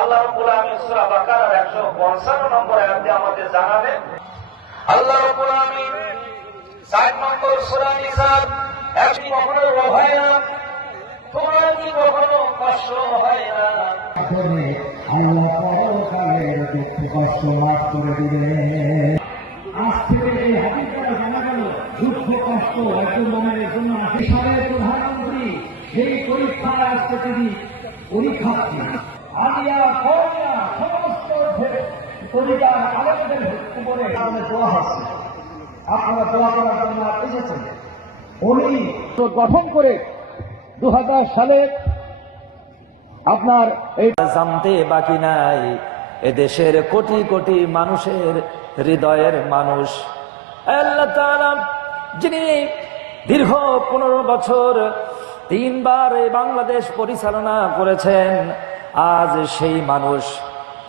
আল্লাহ রাব্বুল আলামিন সূরা বাকারার 155 নম্বর আয়াতে আমাদের জানালেন, আল্লাহ রাব্বুল আলামিন 60 নম্বর সূরা নিসার 115 হয় না, তোমরা কি কখনো কষ্ট হয় না? আল্লাহ পরকালের দুঃখ কষ্ট মাফ করে দিবে। আজ থেকে এই হাদিসটা জানা গেল, দুঃখ কষ্ট একজন মানুষের জন্য দেশের প্রধানমন্ত্রী যেই পরীক্ষায় আসছে তিনি পরীক্ষার্থী আলিয়া ফরিয়া সমস্ত পরিবার আলেমদের উপরে দোয়া হচ্ছে, আপনারা দোয়া করার জন্য এসেছেন। উনি গঠন করে 2000 সালে আপনার এই জানতে বাকি নাই এদেশের কোটি কোটি মানুষের হৃদয়ের মানুষ আল্লাহ তাআলা, যিনি দীর্ঘ 15 বছর 3 বার এই বাংলাদেশ পরিচালনা করেছেন, আজ সেই মানুষ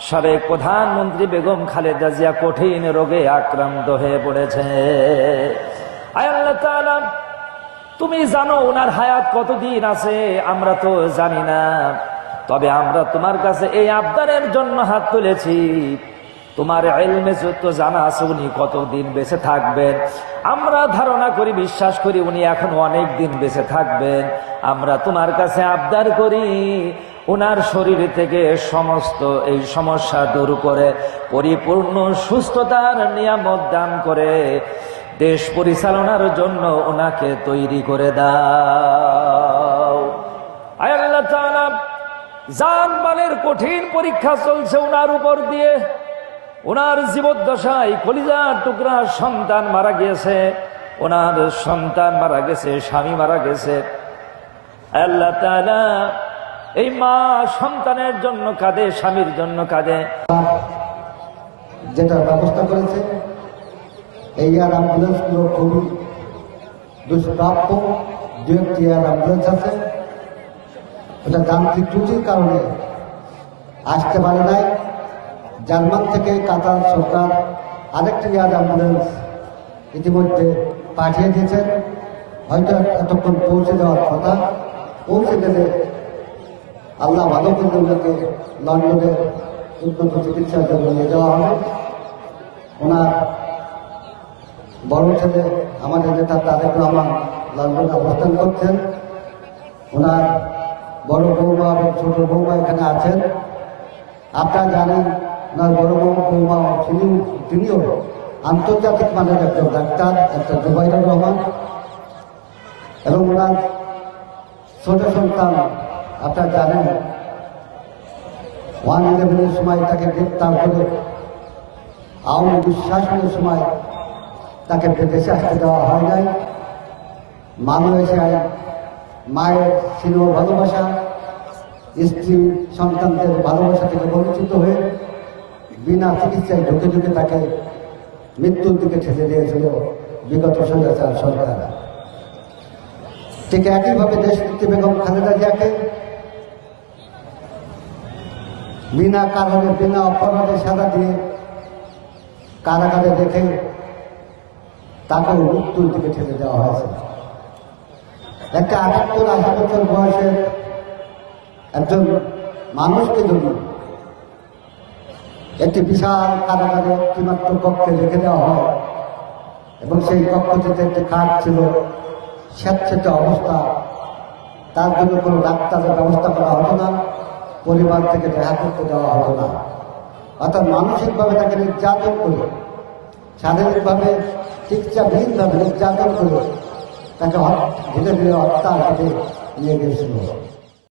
সাবেক প্রধানমন্ত্রী বেগম খালেদা জিয়া কঠিন রোগে আক্রান্ত হয়ে পড়েছে। আল্লাহ তাআলা, তুমি জানো ওনার হায়াত কতদিন আছে, আমরা তো জানি না। তবে আমরা তোমার কাছে এই আবদারের জন্য হাত তুলেছি, তোমার ইলমে যত জানা আছে উনি কতদিন বেঁচে থাকবেন। আমরা ধারণা করি, বিশ্বাস করি উনি এখন অনেক দিন বেঁচে থাকবেন। আমরা তোমার কাছে আবদার করি, ওনার শরীর থেকে সমস্ত এই সমস্যা দূর করে পরিপূর্ণ সুস্থতার নিয়ামত দান করে দেশ পরিচালনার জন্য ওনাকে তৈরি করে দাও। আয় আল্লাহ তাআলা, জানমালের কঠিন পরীক্ষা চলছে ওনার উপর দিয়ে। ওনার জীবদ্দশায় কলিজার টুকরা সন্তান মারা গিয়েছে, ওনার সন্তান মারা গেছে, স্বামী মারা গেছে। আল্লাহ তাআলা, এই মা সন্তানের জন্য কাঁদে, স্বামীর জন্য কাঁদে। যেটা ব্যবস্থা করেছে এই এয়ার অ্যাম্বুলেন্সগুলো খুবই দুষ্প্রাপ্য। দু একটি এয়ার অ্যাম্বুলেন্স আছে, এটা যান্ত্রিক ত্রুটির কারণে আসতে পারে নাই। জার্মান থেকে কাতার সরকার আরেকটি এয়ার অ্যাম্বুলেন্স ইতিমধ্যে পাঠিয়ে দিয়েছেন। হয়তো এতক্ষণ পৌঁছে যাওয়ার কথা, পৌঁছে গেলে আল্লাহ ভালো করলে ওনাকে লন্ডনের উন্নত চিকিৎসার জন্য নিয়ে যাওয়া হবে। ওনার বড় ছেলে আমাদের নেতা তারেক রহমান লন্ডনে অবস্থান করছেন। ওনার বড় বৌমা এবং ছোট বৌমা এখানে আছেন। আপনারা জানেন ওনার বড় বৌমা তিনিও আন্তর্জাতিক মানের একজন ডাক্তার, একটা জুবাইরুর রহমান। এবং ওনার ছোট সন্তান আপনারা জানেন 1/11-এর সময় তাকে গ্রেপ্তার করে আওয়ামী দুঃশাসনের সময় তাকে দেশে আসতে দেওয়া হয় নাই। মালয়েশিয়ায় মায়ের ছিল ভালোবাসা, স্ত্রী সন্তানদের ভালোবাসা থেকে বঞ্চিত হয়ে বিনা চিকিৎসায় ঢুকে ঢুকে তাকে মৃত্যুর দিকে ঠেলে দিয়েছিল বিগত স্বৈরাচার সরকার। ঠিক একইভাবে দেশনেত্রী বেগম খালেদা জিয়াকে বিনা কারণে বিনা অপরাধে সাজা দিয়ে কারাগারে রেখে তাকেও মৃত্যুর দিকে ঠেলে দেওয়া হয়েছে। একটা 78-80 বছর বয়সের একজন মানুষকে যদি একটি বিশাল কারাগারে একটিমাত্র কক্ষে রেখে দেওয়া হয় এবং সেই কক্ষটিতে একটি খাট ছিল, স্যাঁতসেঁতে অবস্থা, তার জন্য কোনো ডাক্তারের ব্যবস্থা করা হতো না, পরিবার থেকে দেখা করতে দেওয়া হতো না। অর্থাৎ মানসিকভাবে তাকে নির্যাতন করে, শারীরিকভাবে চিকিৎসাবিহীনভাবে নির্যাতন করে তাকে ধীরে ধীরে হত্যার দিকে নিয়ে গিয়েছিল।